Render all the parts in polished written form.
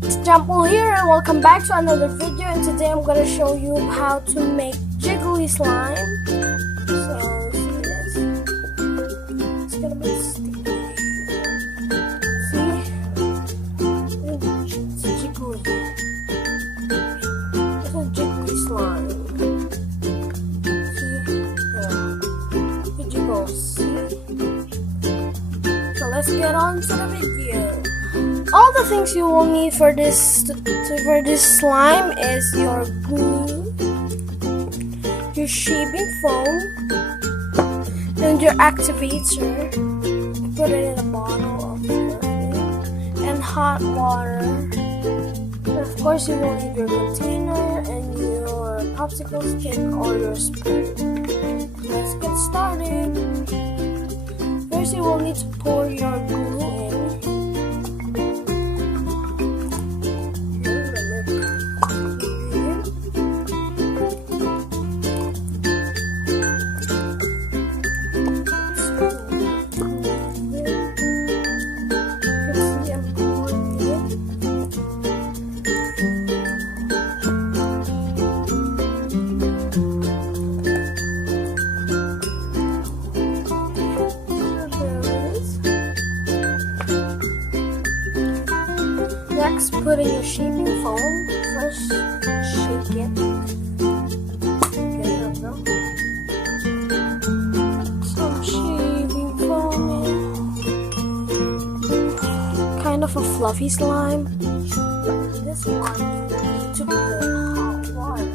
It's Jumble here and welcome back to another video, and today I'm gonna show you how to make jiggly slime. So see this? It's gonna be sticky. See? It's jiggly. It's a jiggly slime. See? Yeah. It jiggles. See? So let's get on to the video. All the things you will need for this slime is your glue, your shaping foam, and your activator. Put it in a bottle of perfume and hot water. And of course, you will need your container and your popsicle stick or your spoon. Let's get started. First, you will need to pour your glue in. Next, put in your shaping foam. First, shake it. Okay, there we go. Some shaping foam in. Kind of a fluffy slime. This one, you need to put hot water.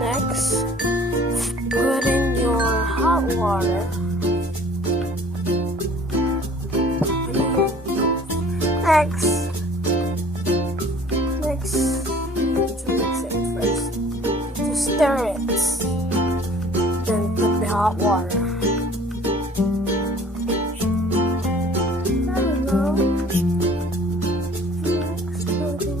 Next, put in your hot water. Next, you need to mix it first. To stir it. Then put the hot water. There we go. Next, put in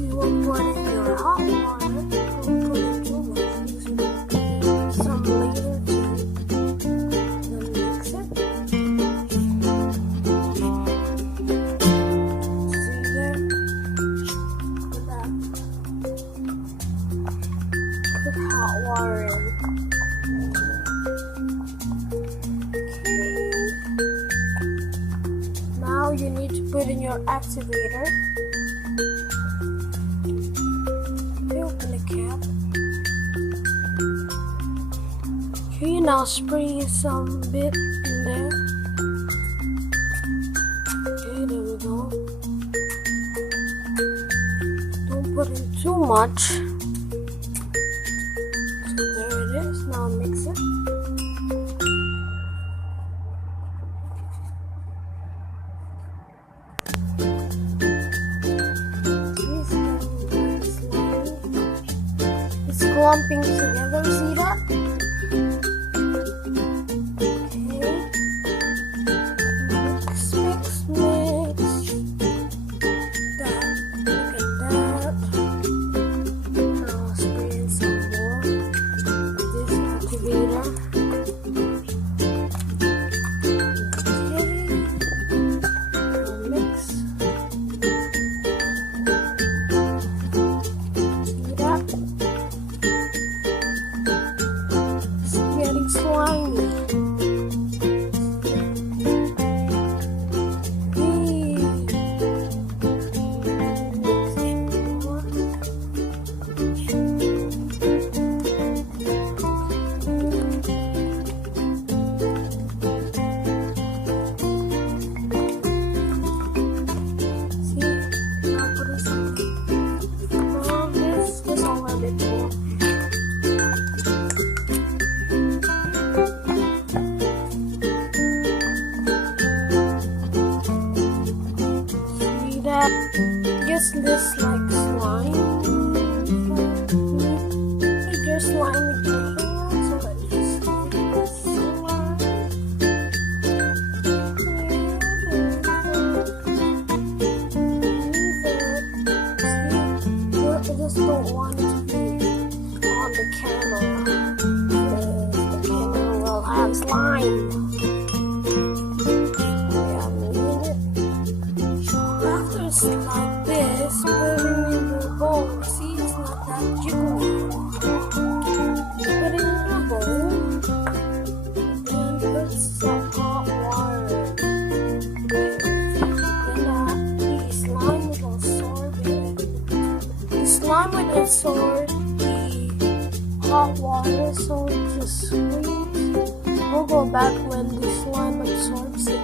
you will put in your hot water. Don't put in too much. Some later too. Then mix it. See there? Put that. Put hot water in. Okay. Now you need to put in your activator. Open the cap. Okay, now spray some bit in there. Okay, there we go. Don't put in too much. So there it is. Now mix it. Clumping together, see that? Okay. Mix. That. Look at that. I'll spray in some more. This activator. Okay. I'll mix. See that? Slimy. Just this like slime. Your slime with your hands, so let's just do this slime. absorb the hot water, so it just squeeze. We'll go back when the slime absorbs it.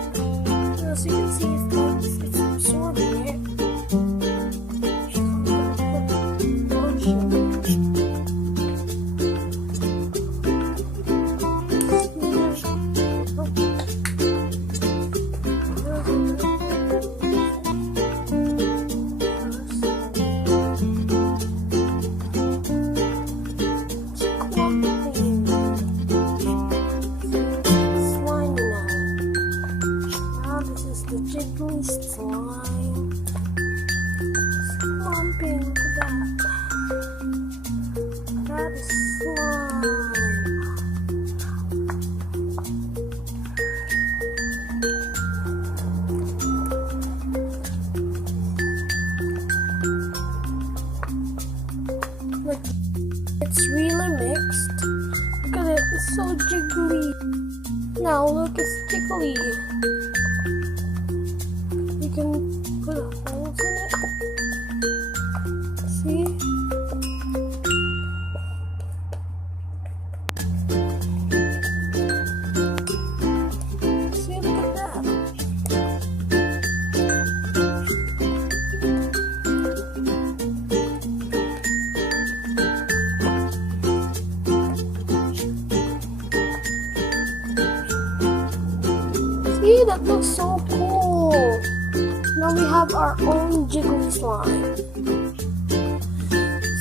As you can see, it's absorbing it. The jiggly slime. Slumping, look at that. That is slime. Look, it's really mixed. Look at it, it's so jiggly. Now look, it's tickly. You can put holes in it. See? See, look at that. See, that looks so cool. Now we have our own jiggly slime.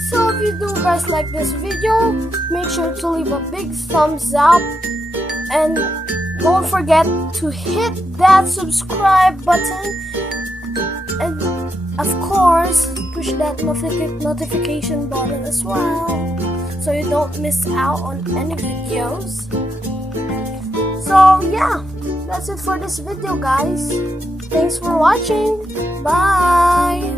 So if you do guys like this video, make sure to leave a big thumbs up and don't forget to hit that subscribe button, and of course push that notification button as well, so you don't miss out on any videos. So yeah, that's it for this video guys. Thanks for watching. Bye.